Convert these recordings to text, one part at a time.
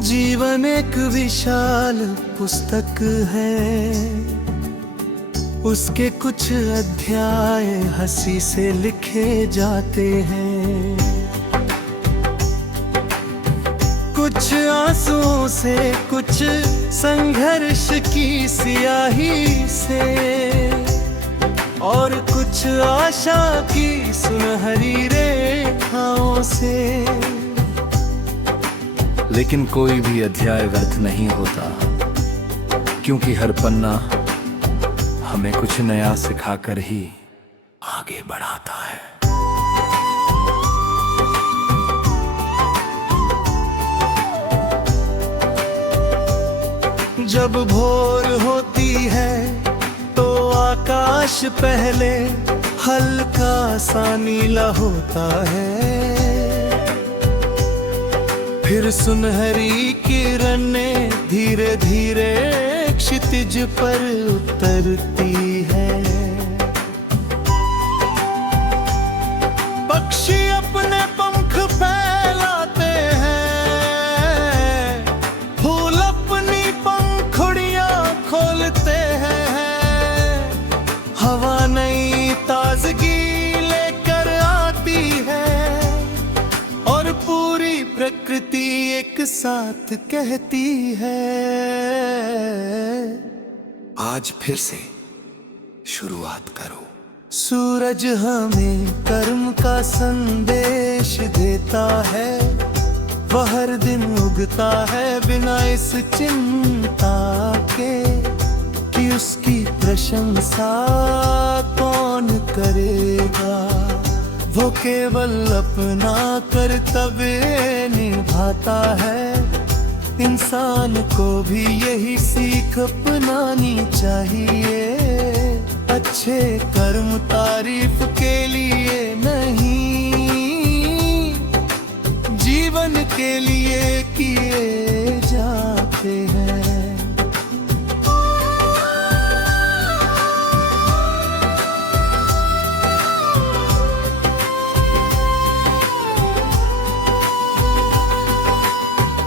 जीवन एक विशाल पुस्तक है, उसके कुछ अध्याय हंसी से लिखे जाते हैं, कुछ आंसुओं से, कुछ संघर्ष की सियाही से, और कुछ आशा की सुनहरी रेखाओं से। लेकिन कोई भी अध्याय व्यर्थ नहीं होता, क्योंकि हर पन्ना हमें कुछ नया सिखाकर ही आगे बढ़ाता है। जब भोर होती है तो आकाश पहले हल्का सा नीला होता है, फिर सुनहरी किरणें धीरे धीरे क्षितिज पर उतरती है। पक्षी अपने पंख फैलाते हैं, फूल अपनी पंखुड़ियां खोलते हैं, हवा नई ताजगी लेकर आती है, और पूरी प्रकृति एक साथ कहती है, आज फिर से शुरुआत करो। सूरज हमें कर्म का संदेश देता है, वह हर दिन उगता है बिना इस चिंता के कि उसकी प्रशंसा कौन करेगा। वो केवल अपना कर्तव्य निभाता है, इंसान को भी यही सीख अपनानी चाहिए। अच्छे कर्म तारीफ के लिए नहीं, जीवन के लिए किए जाते हैं।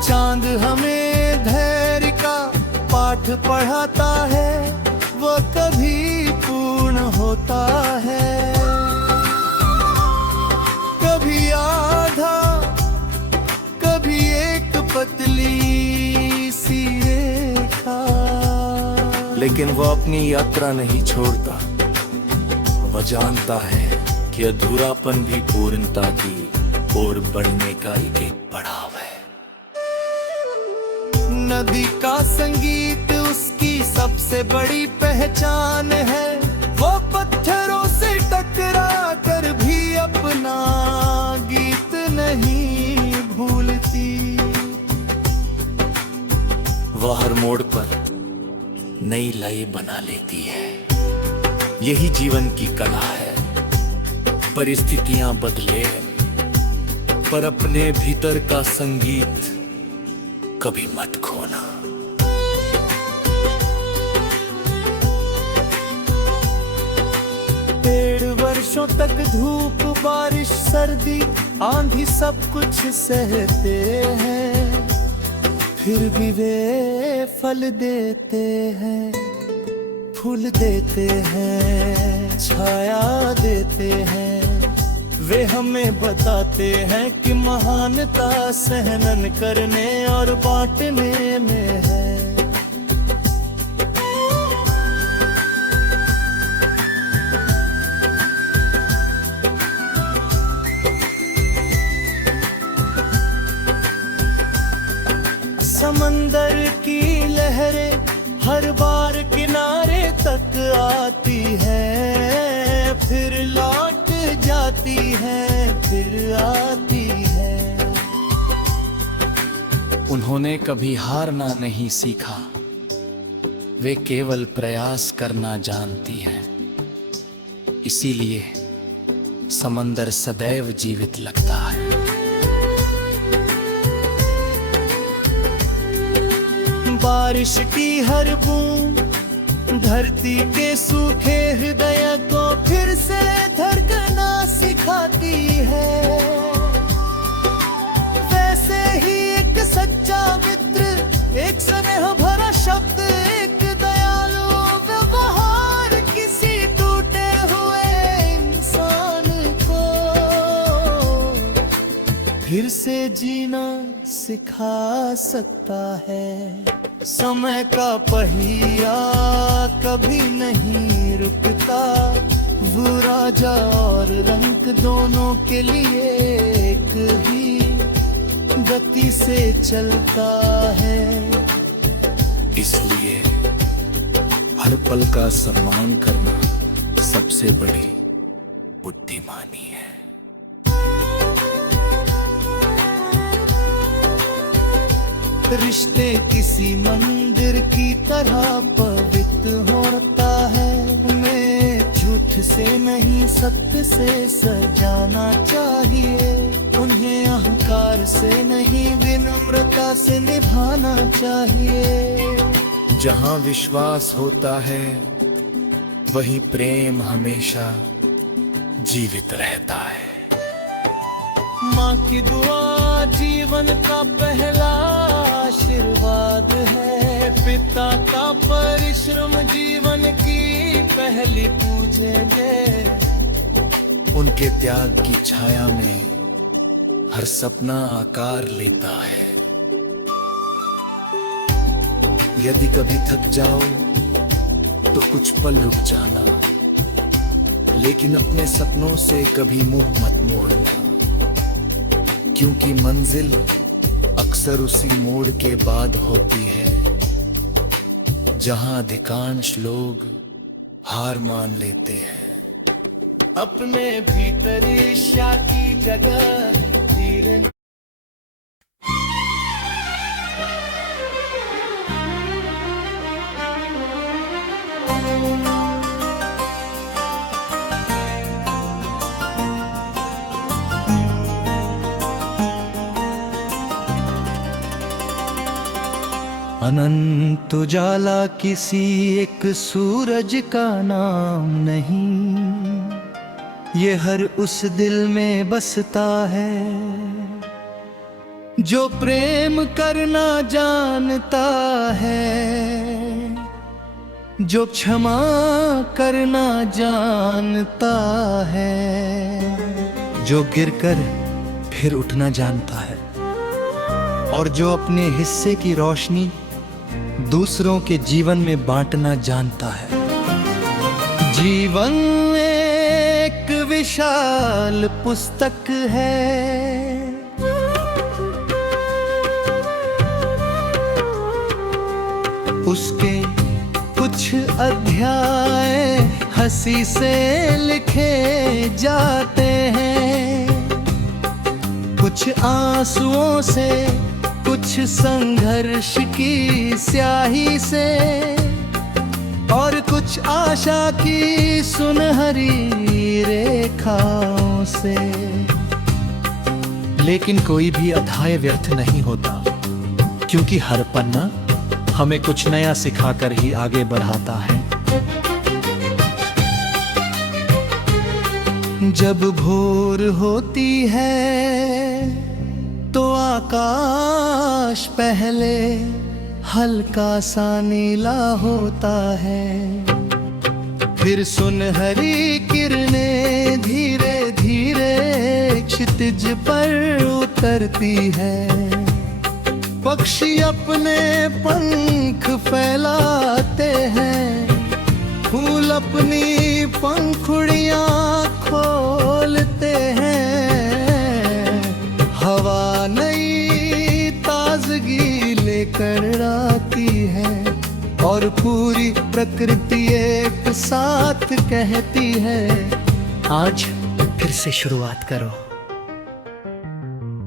चांद हमें धैर्य का पाठ पढ़ाता है, वो कभी पूर्ण होता है, कभी आधा, कभी एक पतली सी रेखा। लेकिन वो अपनी यात्रा नहीं छोड़ता, वो जानता है कि अधूरापन भी पूर्णता की ओर बढ़ने का एक पड़ाव है। नदी का संगीत उसकी सबसे बड़ी पहचान है, वो पत्थरों से टकरा कर भी अपना गीत नहीं भूलती। वह हर मोड़ पर नई लय बना लेती है, यही जीवन की कला है। परिस्थितियां बदले पर अपने भीतर का संगीत कभी मत खोना। पेड़ वर्षों तक धूप, बारिश, सर्दी, आंधी सब कुछ सहते हैं, फिर भी वे फल देते हैं, फूल देते हैं, छाया देते हैं। वे हमें बताते हैं कि महानता सहन करने और बांटने में है। समंदर की लहरें हर बार किनारे तक आती है, फिर लौट जाती है, फिर आती है। उन्होंने कभी हारना नहीं सीखा, वे केवल प्रयास करना जानती हैं, इसीलिए समंदर सदैव जीवित लगता है। बारिश की हर बूंद धरती के सूखे हृदय को फिर से धड़कना सिखाती है, वैसे ही एक सच्चा मित्र फिर से जीना सिखा सकता है। समय का पहिया कभी नहीं रुकता, वो राजा और रंक दोनों के लिए एक ही गति से चलता है। इसलिए हर पल का सम्मान करना सबसे बड़ी बुद्धिमानी है। रिश्ते किसी मंदिर की तरह पवित्र होता है, हमें झूठ से नहीं सत्य से सजाना चाहिए, उन्हें अहंकार से नहीं विनम्रता से निभाना चाहिए। जहाँ विश्वास होता है वही प्रेम हमेशा जीवित रहता है। माँ की दुआ जीवन का पहला आशीर्वाद है, पिता का परिश्रम जीवन की पहली पूजेंगे। उनके त्याग की छाया में हर सपना आकार लेता है। यदि कभी थक जाओ तो कुछ पल रुक जाना, लेकिन अपने सपनों से कभी मुंह मत मोड़ना, क्योंकि मंजिल अक्सर उसी मोड़ के बाद होती है जहां अधिकांश लोग हार मान लेते हैं। अपने भीतर ईर्ष्या की जगह धीरे अनंत उजाला किसी एक सूरज का नाम नहीं, ये हर उस दिल में बसता है जो प्रेम करना जानता है, जो क्षमा करना जानता है, जो गिरकर फिर उठना जानता है, और जो अपने हिस्से की रोशनी दूसरों के जीवन में बांटना जानता है। जीवन एक विशाल पुस्तक है, उसके कुछ अध्याय हंसी से लिखे जाते हैं, कुछ आंसुओं से, कुछ संघर्ष की स्याही से, और कुछ आशा की सुनहरी रेखाओं से। लेकिन कोई भी अध्याय व्यर्थ नहीं होता, क्योंकि हर पन्ना हमें कुछ नया सिखाकर ही आगे बढ़ाता है। जब भोर होती है तो आकाश पहले हल्का सा नीला होता है, फिर सुनहरी किरणें धीरे धीरे क्षितिज पर उतरती है। पक्षी अपने पंख फैलाते हैं, फूल अपनी पंखुड़ियां खोलते हैं, हवा नई ताजगी लेकर आती है, और पूरी प्रकृति एक साथ कहती है, आज फिर से शुरुआत करो।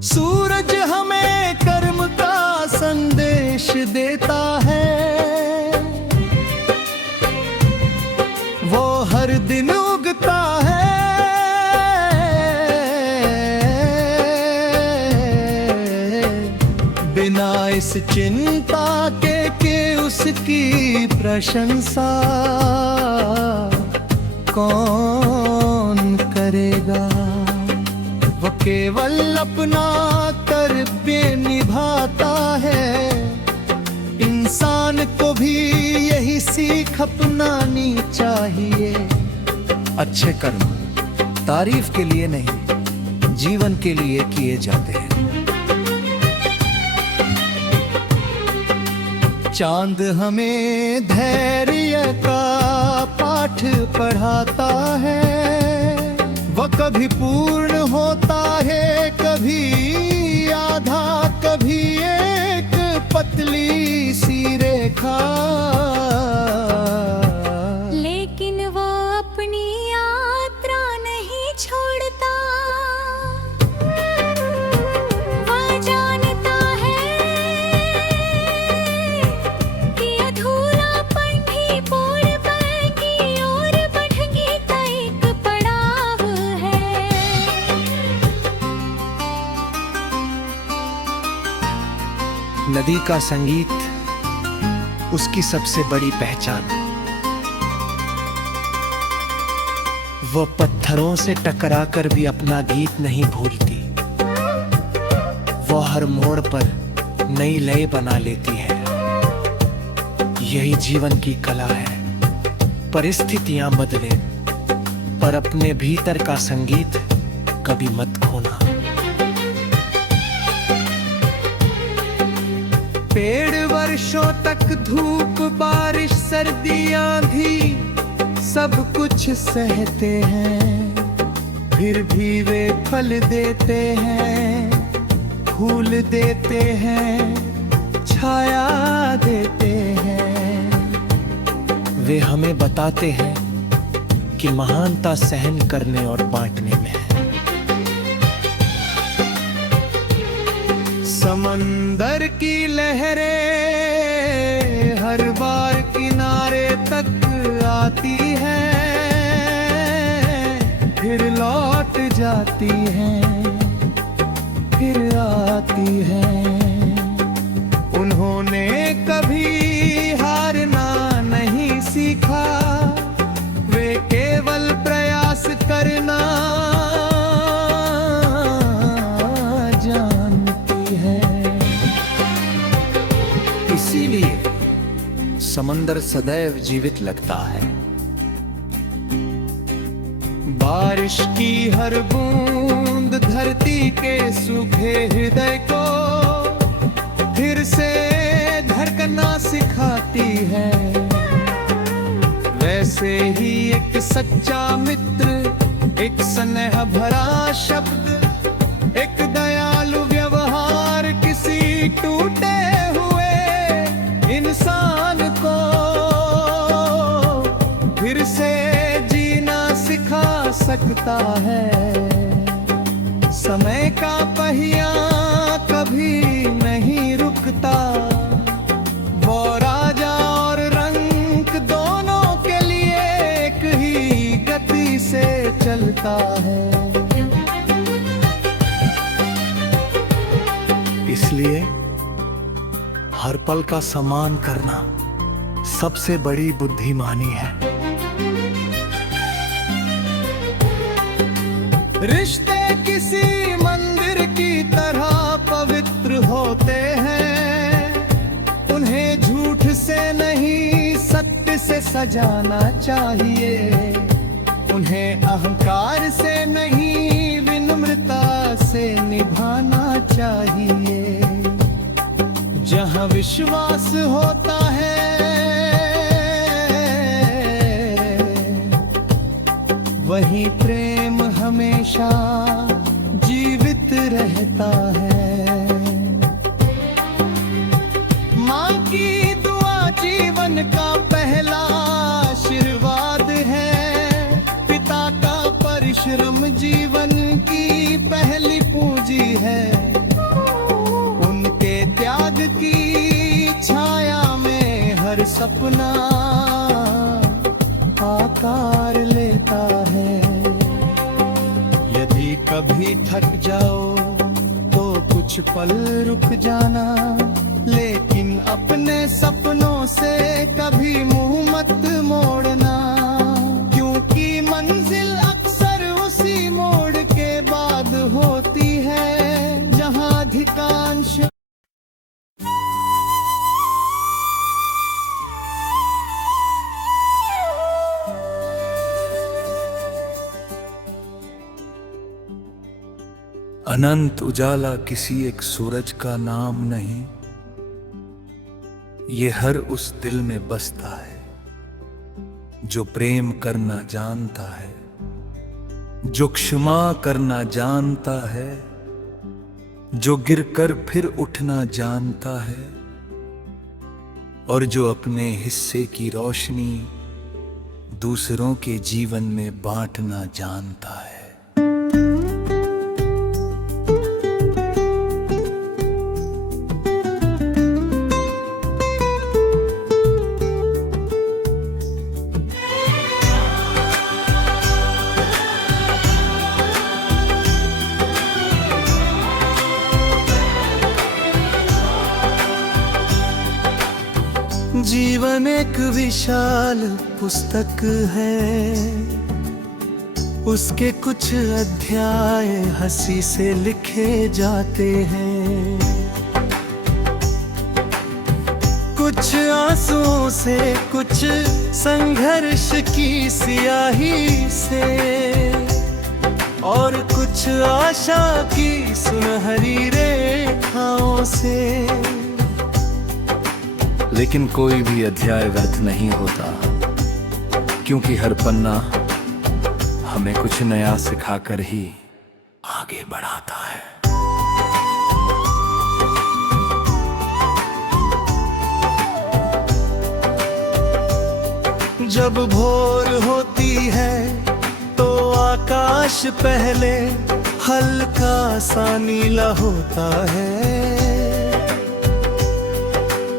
सूरज हमें कर्म का संदेश देता है, वो हर दिन उगता है, बिना इस चिंता के कि उसकी प्रशंसा कौन करेगा। वो केवल अपना कर्तव्य निभाता है। इंसान को भी यही सीख अपनानी चाहिए। अच्छे कर्म तारीफ के लिए नहीं, जीवन के लिए किए जाते हैं। चांद हमें धैर्य का पाठ पढ़ाता है, वह कभी पूर्ण होता है, कभी आधा, कभी एक पतली सी रेखा। लेकिन वो अपनी यात्रा नहीं छोड़ता, वो जानता है कि अधूरापन भी पूर्ण पल की ओर बढ़ने का एक पड़ाव है। नदी का संगीत उसकी सबसे बड़ी पहचान। वो पत्थरों से टकराकर भी अपना गीत नहीं भूलती। वो हर मोड़ पर नई लय बना लेती है। यही जीवन की कला है। परिस्थितियां बदले पर अपने भीतर का संगीत कभी मत खोना। पेड़ वर्षों तक धूप, बारिश, सर्दी, आंधी सब कुछ सहते हैं, फिर भी वे फल देते हैं, फूल देते हैं, छाया देते हैं। वे हमें बताते हैं कि महानता सहन करने और बांटने में है। समंदर की लहरें हर बार किनारे तक आती हैं, फिर लौट जाती हैं, फिर आती हैं। उन्होंने कभी हारना नहीं सीखा, वे केवल प्रयास करना जानती है। इसीलिए समंदर सदैव जीवित लगता है। बारिश की हर बूंद धरती के सूखे हृदय को फिर से धड़कना सिखाती है। वैसे ही एक सच्चा मित्र, एक स्नेह भरा शब्द, एक दयालु व्यवहार किसी टूटे हुए इंसान को फिर से जीना सिखा सकता है। समय का पहिया कभी नहीं रुकता, वो राजा और रंक दोनों के लिए एक ही गति से चलता है। इसलिए हर पल का सम्मान करना सबसे बड़ी बुद्धिमानी है। रिश्ते किसी मंदिर की तरह पवित्र होते हैं, उन्हें झूठ से नहीं सत्य से सजाना चाहिए। उन्हें अहंकार से नहीं विनम्रता से निभाना चाहिए। जहाँ विश्वास होता है वहीं प्रेम हमेशा जीवित रहता है। माँ की दुआ जीवन का पहला आशीर्वाद है। पिता का परिश्रम जीवन की पहली पूंजी है। उनके त्याग की छाया में हर सपना आकार लेता है। यदि कभी थक जाओ तो कुछ पल रुक जाना, लेकिन अपने सपनों से कभी मुंह मत मोड़ना, क्योंकि मंजिल अक्सर उसी मोड़ के बाद होती है जहां अधिकांश अनंत उजाला किसी एक सूरज का नाम नहीं, ये हर उस दिल में बसता है जो प्रेम करना जानता है, जो क्षमा करना जानता है, जो गिरकर फिर उठना जानता है, और जो अपने हिस्से की रोशनी दूसरों के जीवन में बांटना जानता है। जीवन एक विशाल पुस्तक है, उसके कुछ अध्याय हंसी से लिखे जाते हैं, कुछ आंसुओं से, कुछ संघर्ष की सियाही से, और कुछ आशा की सुनहरी रेखाओं से। लेकिन कोई भी अध्याय व्यर्थ नहीं होता, क्योंकि हर पन्ना हमें कुछ नया सिखाकर ही आगे बढ़ाता है। जब भोर होती है तो आकाश पहले हल्का सा नीला होता है,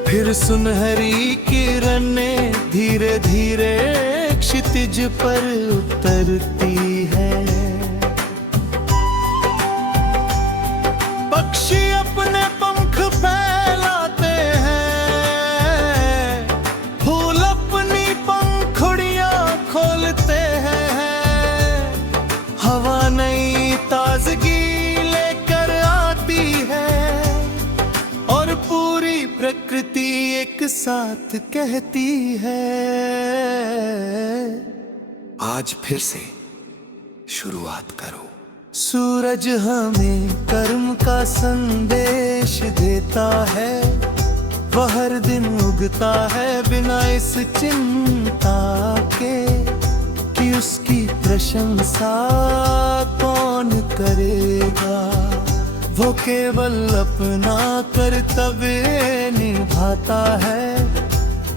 फिर सुनहरी किरणें धीरे धीरे क्षितिज पर उतरती है। पक्षी अपने पंख फैलाते हैं, फूल अपनी पंखुड़ियां खोलते हैं, हवा नई ताजगी लेकर आती है, और पूरी प्रकृति एक साथ कहती है, आज फिर से शुरुआत करो। सूरज हमें कर्म का संदेश देता है, वह हर दिन उगता है बिना इस चिंता के कि उसकी प्रशंसा कौन करेगा। वो केवल अपना कर्तव्य निभाता है,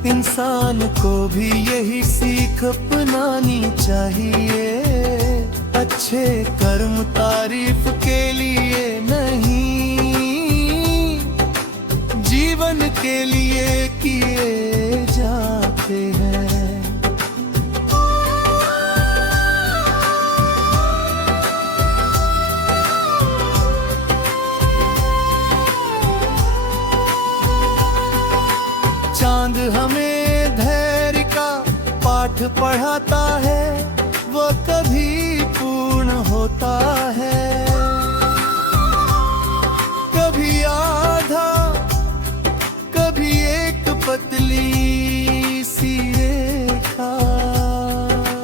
इंसान को भी यही सीख अपनानी चाहिए। अच्छे कर्म तारीफ के लिए नहीं, जीवन के लिए किए जाते हैं। चांद हमें धैर्य का पाठ पढ़ाता है, वो कभी पूर्ण होता है, कभी आधा, कभी एक पतली सी रेखा।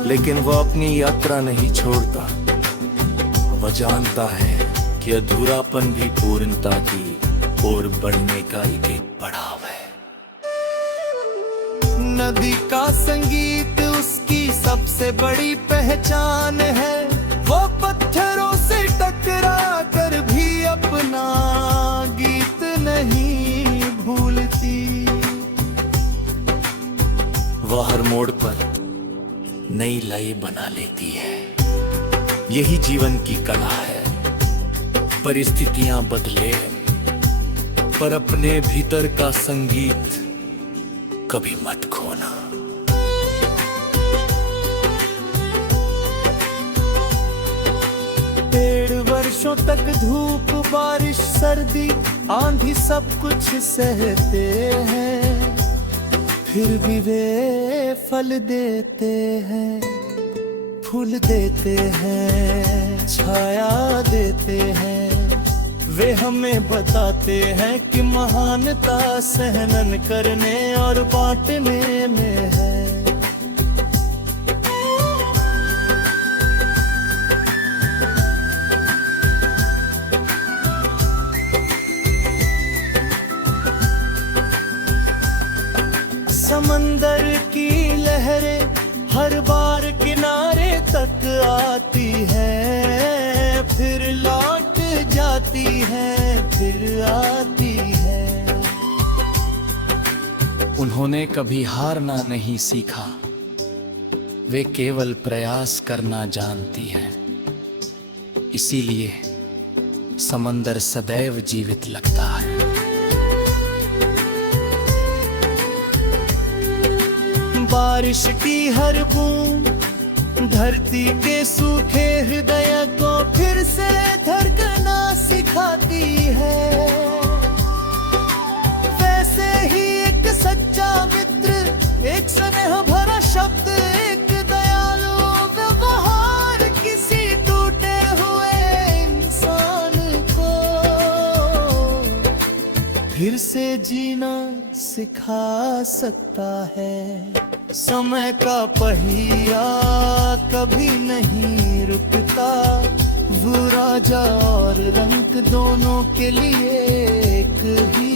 लेकिन वो अपनी यात्रा नहीं छोड़ता, वह जानता है कि अधूरापन भी पूर्णता की ओर बढ़ने का एक पड़ाव है। नदी का संगीत उसकी सबसे बड़ी पहचान है, वो पत्थरों से टकरा कर भी अपना गीत नहीं भूलती। वह हर मोड़ पर नई लय बना लेती है, यही जीवन की कला है। परिस्थितियां बदले पर अपने भीतर का संगीत कभी मत खोना। पेड़ वर्षों तक धूप, बारिश, सर्दी, आंधी सब कुछ सहते हैं, फिर भी वे फल देते हैं, फूल देते हैं, छाया देते हैं। वे हमें बताते हैं कि महानता सहन करने और बांटने में है। आती है, फिर लौट जाती है, फिर आती है। उन्होंने कभी हारना नहीं सीखा, वे केवल प्रयास करना जानती हैं। इसीलिए समंदर सदैव जीवित लगता है। बारिश की हर बूंद धरती के सूखे हृदय को फिर से धड़कना सिखाती है। वैसे ही एक सच्चा मित्र, एक स्नेह भरा शब्द, एक दयालु व्यवहार किसी टूटे हुए इंसान को फिर से जीना सिखा सकता है। समय का पहिया कभी नहीं रुकता, वो राजा और रंक दोनों के लिए एक ही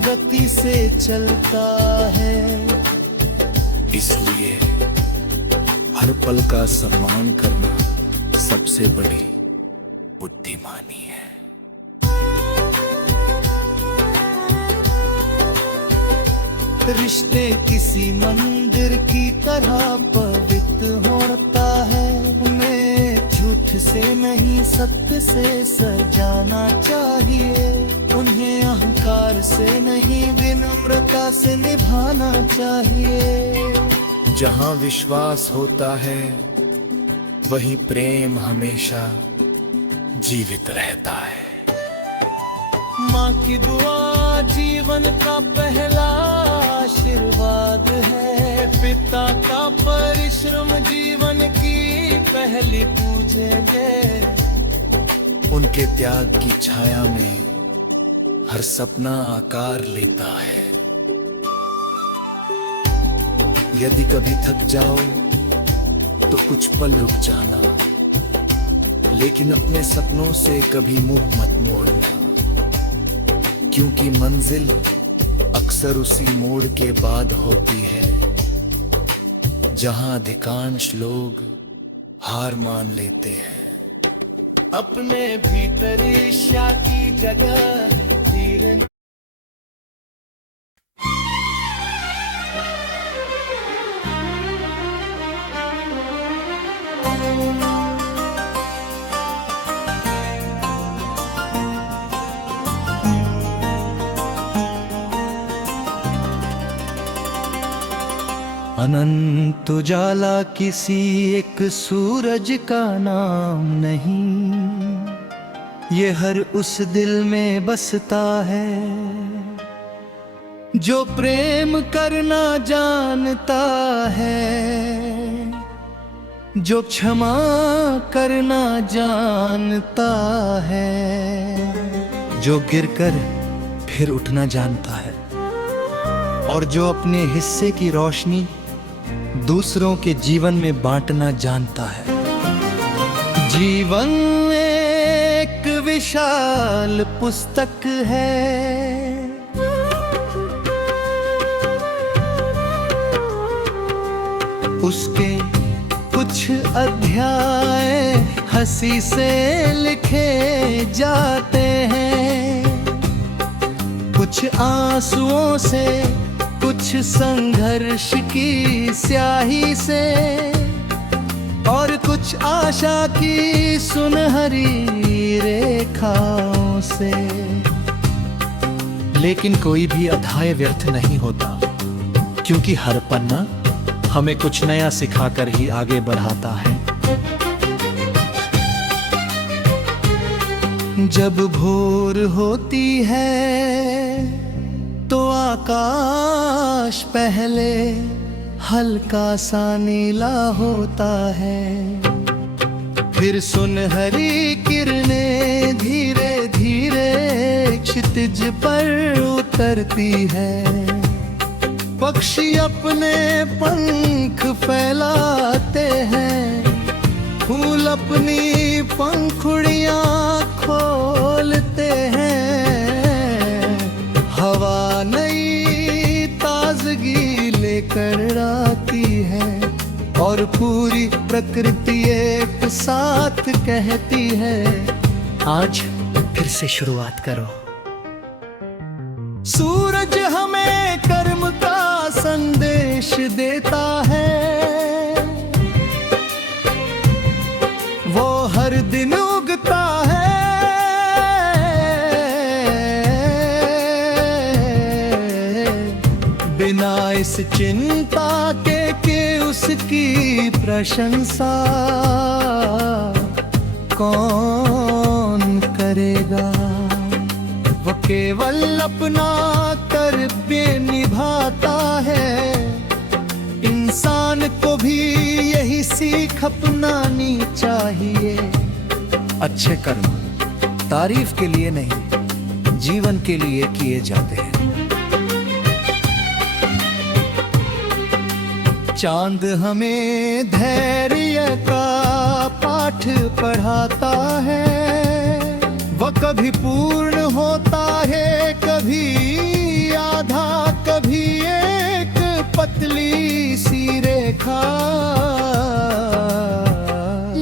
गति से चलता है। इसलिए हर पल का सम्मान करना सबसे बड़ी बुद्धिमानी है। रिश्ते किसी मंदिर की तरह पवित्र होता है, उन्हें झूठ से नहीं सत्य से सजाना चाहिए। उन्हें अहंकार से नहीं विनम्रता से निभाना चाहिए। जहाँ विश्वास होता है वहीं प्रेम हमेशा जीवित रहता है। माँ की दुआ जीवन का पहला आशीर्वाद है, पिता का परिश्रम जीवन की पहली पूजेंगे। उनके त्याग की छाया में हर सपना आकार लेता है। यदि कभी थक जाओ तो कुछ पल रुक जाना, लेकिन अपने सपनों से कभी मुंह मत मोड़ना, क्योंकि मंजिल अक्सर उसी मोड़ के बाद होती है जहां अधिकांश लोग हार मान लेते हैं। अपने भीतर ईर्ष्या की जगह धीरे अनंत उजाला किसी एक सूरज का नाम नहीं, ये हर उस दिल में बसता है जो प्रेम करना जानता है, जो क्षमा करना जानता है, जो गिरकर फिर उठना जानता है, और जो अपने हिस्से की रोशनी दूसरों के जीवन में बांटना जानता है। जीवन एक विशाल पुस्तक है, उसके कुछ अध्याय हंसी से लिखे जाते हैं, कुछ आंसुओं से, कुछ संघर्ष की स्याही से, और कुछ आशा की सुनहरी रेखाओं से। लेकिन कोई भी अध्याय व्यर्थ नहीं होता, क्योंकि हर पन्ना हमें कुछ नया सिखाकर ही आगे बढ़ाता है। जब भोर होती है तो आकाश पहले हल्का सा नीला होता है, फिर सुनहरी किरणें धीरे धीरे क्षितिज पर उतरती है। पक्षी अपने पंख फैलाते हैं, फूल अपनी पंखुड़ियां खोलते हैं, हवा नई ताजगी लेकर आती है, और पूरी प्रकृति एक साथ कहती है, आज फिर से शुरुआत करो। सूरज हमें कर्म का संदेश देता है, वो हर दिन उगता है। बिना इस चिंता के उसकी प्रशंसा कौन करेगा। वो केवल अपना कर्तव्य निभाता है। इंसान को भी यही सीख अपनानी चाहिए। अच्छे कर्म तारीफ के लिए नहीं, जीवन के लिए किए जाते हैं। चांद हमें धैर्य का पाठ पढ़ाता है। वह कभी पूर्ण होता है, कभी आधा, कभी एक पतली सी रेखा।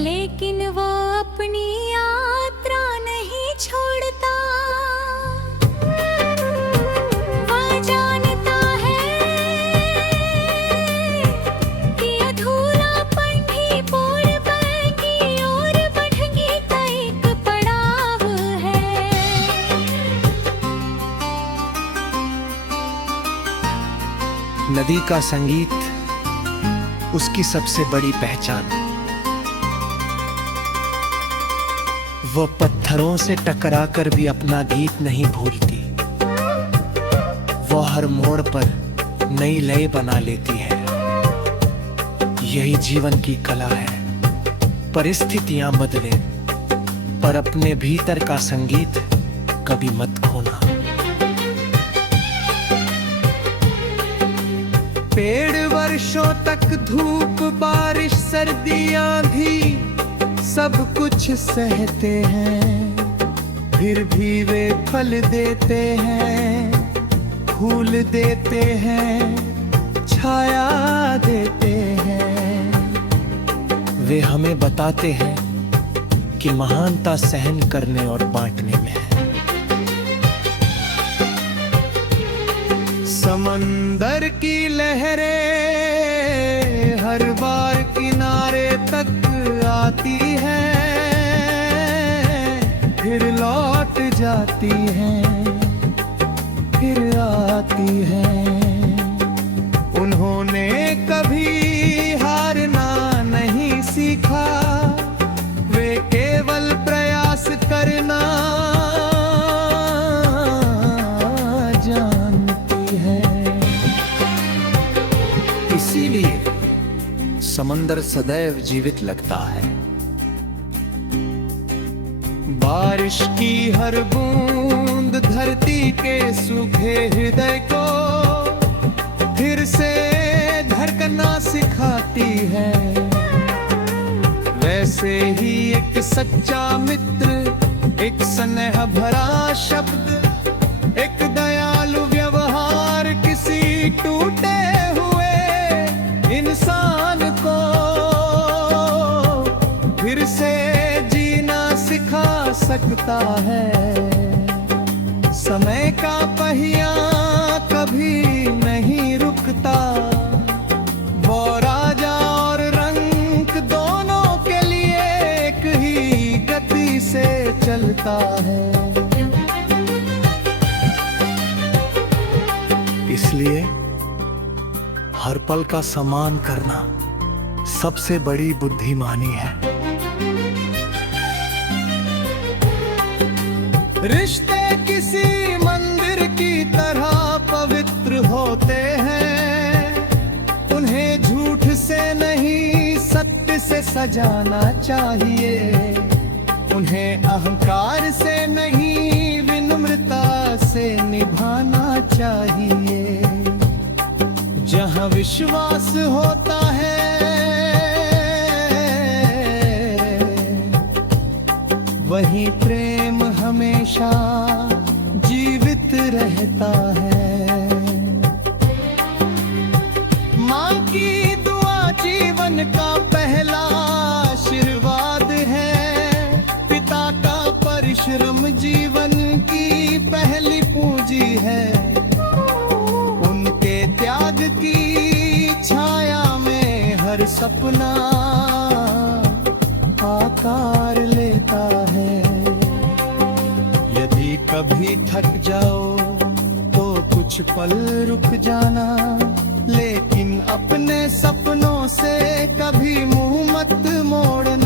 लेकिन वो अपनी यात्रा नहीं छोड़ता। वो जानता है कि अधूरापन ही पूर्ण की ओर बढ़ने का एक पड़ाव है। नदी का संगीत उसकी सबसे बड़ी पहचान। वो पत्थरों से टकराकर भी अपना गीत नहीं भूलती। वो हर मोड़ पर नई लय बना लेती है। यही जीवन की कला है। परिस्थितियां बदले पर अपने भीतर का संगीत कभी मत खोना। पेड़ वर्षों तक धूप, बारिश, सर्दियां भी सब कुछ सहते हैं। फिर भी वे फल देते हैं, फूल देते हैं, छाया देते हैं। वे हमें बताते हैं कि महानता सहन करने और बांटने में है। समंदर की लहरें हर बार किनारे तक आती हैं, फिर लौट जाती हैं, फिर आती हैं। उन्होंने कभी हारना नहीं सीखा, वे केवल प्रयास करना जानती है। इसीलिए समंदर सदैव जीवित लगता है। बारिश की हर बूंद धरती के सूखे हृदय को फिर से धड़कना सिखाती है। वैसे ही एक सच्चा मित्र, एक स्नेह भरा शब्द, एक दयालु व्यवहार किसी टूटे हुए इंसान को फिर से जीना सिखा सकता है। समय का पहिया कभी नहीं रुकता। वो राजा और रंक दोनों के लिए एक ही गति से चलता है। इसलिए हर पल का सम्मान करना सबसे बड़ी बुद्धिमानी है। रिश्ते किसी मंदिर की तरह पवित्र होते हैं। उन्हें झूठ से नहीं, सत्य से सजाना चाहिए। उन्हें अहंकार से नहीं, विनम्रता से निभाना चाहिए। जहाँ विश्वास होता है वहीं प्रेम हमेशा जीवित रहता है। माँ की दुआ जीवन का सपना आकार लेता है। यदि कभी थक जाओ तो कुछ पल रुक जाना, लेकिन अपने सपनों से कभी मुंह मत मोड़ना।